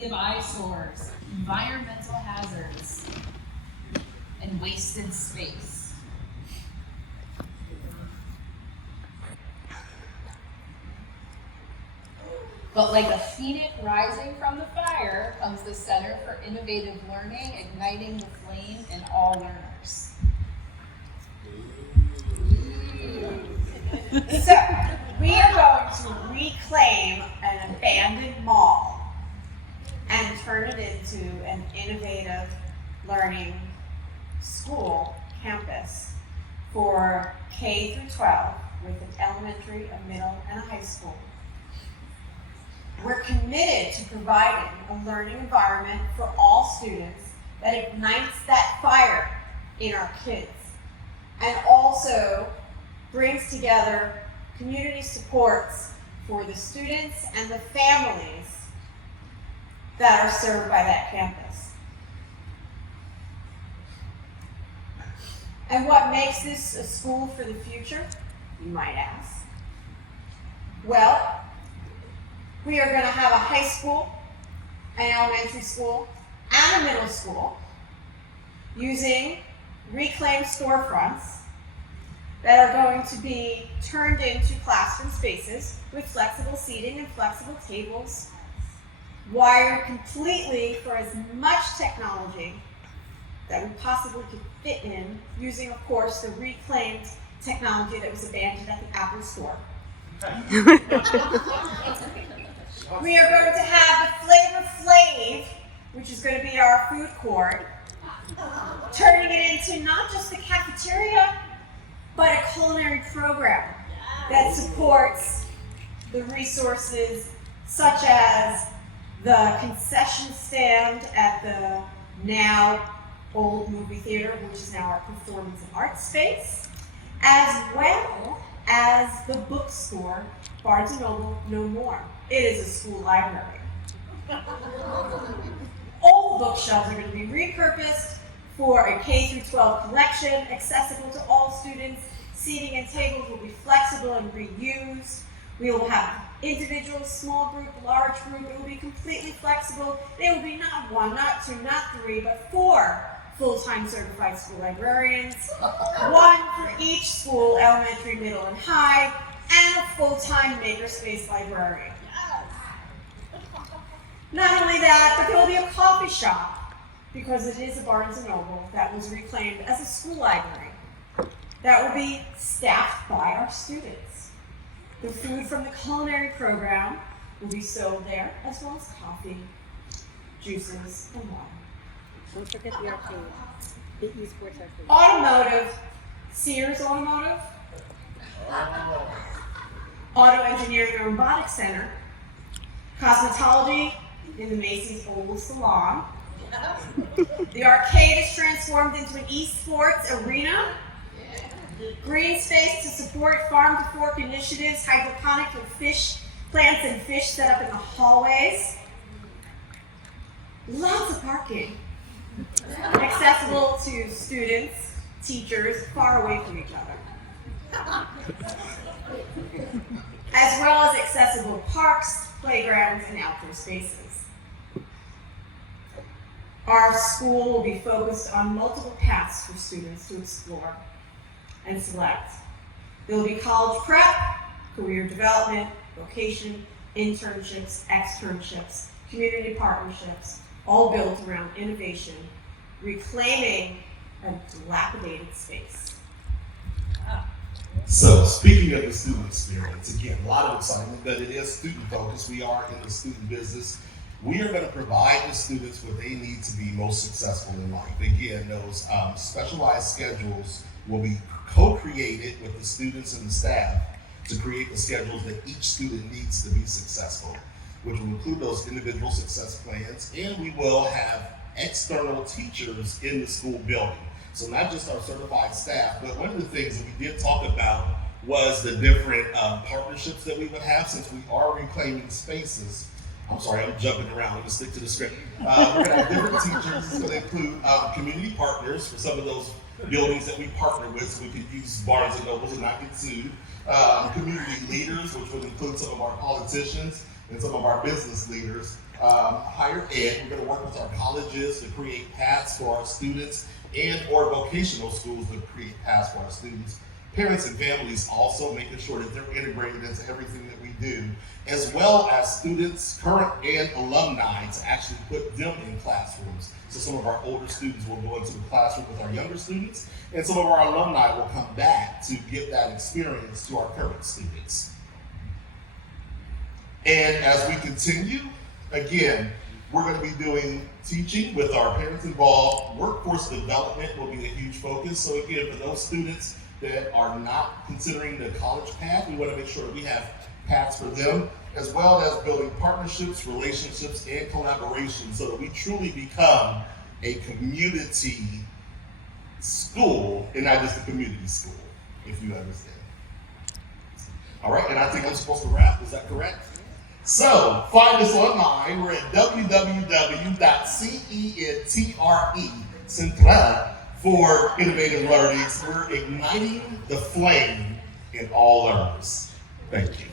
We have eyesores, environmental hazards, and wasted space. But like a phoenix rising from the fire comes the Center for Innovative Learning, igniting the flame in all learners. So, we are going to reclaim an abandoned mall and turn it into an innovative learning school campus for K through 12 with an elementary, a middle, and a high school. We're committed to providing a learning environment for all students that ignites that fire in our kids and also brings together community supports for the students and the families that are served by that campus. And what makes this a school for the future, you might ask? Well, we are going to have a high school, an elementary school, and a middle school using reclaimed storefronts that are going to be turned into classroom spaces with flexible seating and flexible tables, wired completely for as much technology that we possibly could fit in, using, of course, the reclaimed technology that was abandoned at the Apple Store. We are going to have the Flavor Flav, which is going to be our food court, turning it into not just the cafeteria, but a culinary program that supports the resources such as the concession stand at the now old movie theater, which is now our performance and arts space, as well as the bookstore, Barnes & Noble No More. It is a school library. All the bookshelves are going to be repurposed for a K-12 collection, accessible to all students. Seating and tables will be flexible and reused. We will have individual, small group, large group. It will be completely flexible. There will be not one, not two, not three, but 4 full-time certified school librarians, 1 for each school, elementary, middle, and high, and a full-time makerspace librarian. Not only that, but there will be a coffee shop, because it is a Barnes & Noble that was reclaimed as a school library that will be staffed by our students. The food from the culinary program will be sold there, as well as coffee, juices, and water. Don't forget the arcade, the esports arcade. Automotive, Sears Automotive, Auto Engineering and Robotics Center, cosmetology in the Macy's Oval Salon. The arcade is transformed into an esports arena. Green space to support farm to fork initiatives, hydroponic with fish, plants and fish set up in the hallways. Lots of parking. Accessible to students, teachers, far away from each other. As well as accessible parks, playgrounds, and outdoor spaces. Our school will be focused on multiple paths for students to explore and select. There will be college prep, career development, vocation, internships, externships, community partnerships, all built around innovation, reclaiming a dilapidated space. So speaking of the student experience, again, a lot of excitement, but it is student focused. We are in the student business. We are going to provide the students what they need to be most successful in life. Again, those specialized schedules will be co-created with the students and the staff to create the schedules that each student needs to be successful, which will include those individual success plans, and we will have external teachers in the school building. So not just our certified staff, but one of the things that we did talk about was the different partnerships that we would have since we are reclaiming spaces. I'm sorry, I'm jumping around. Let me stick to the script. We're going to have different teachers. It's going to include community partners for some of those buildings that we partner with, so we can use Barnes and Noble and not get sued. Community leaders, which would include some of our politicians and some of our business leaders, higher ed. We're going to work with our colleges to create paths for our students and or vocational schools to create paths for our students. Parents and families also making sure that they're integrated into everything that we do, as well as students, current and alumni, to actually put them in classrooms. So some of our older students will go into the classroom with our younger students, and some of our alumni will come back to give that experience to our current students. And as we continue, again, we're going to be doing teaching with our parents involved. Workforce development will be a huge focus. So again, for those students that are not considering the college path, we want to make sure that we have paths for them, as well as building partnerships, relationships, and collaboration so that we truly become a community school and not just a community school, if you understand. All right, and I think I'm supposed to wrap, is that correct? So, find us online. We're at www.centre for Innovative Learning. We're igniting the flame in all learners. Thank you.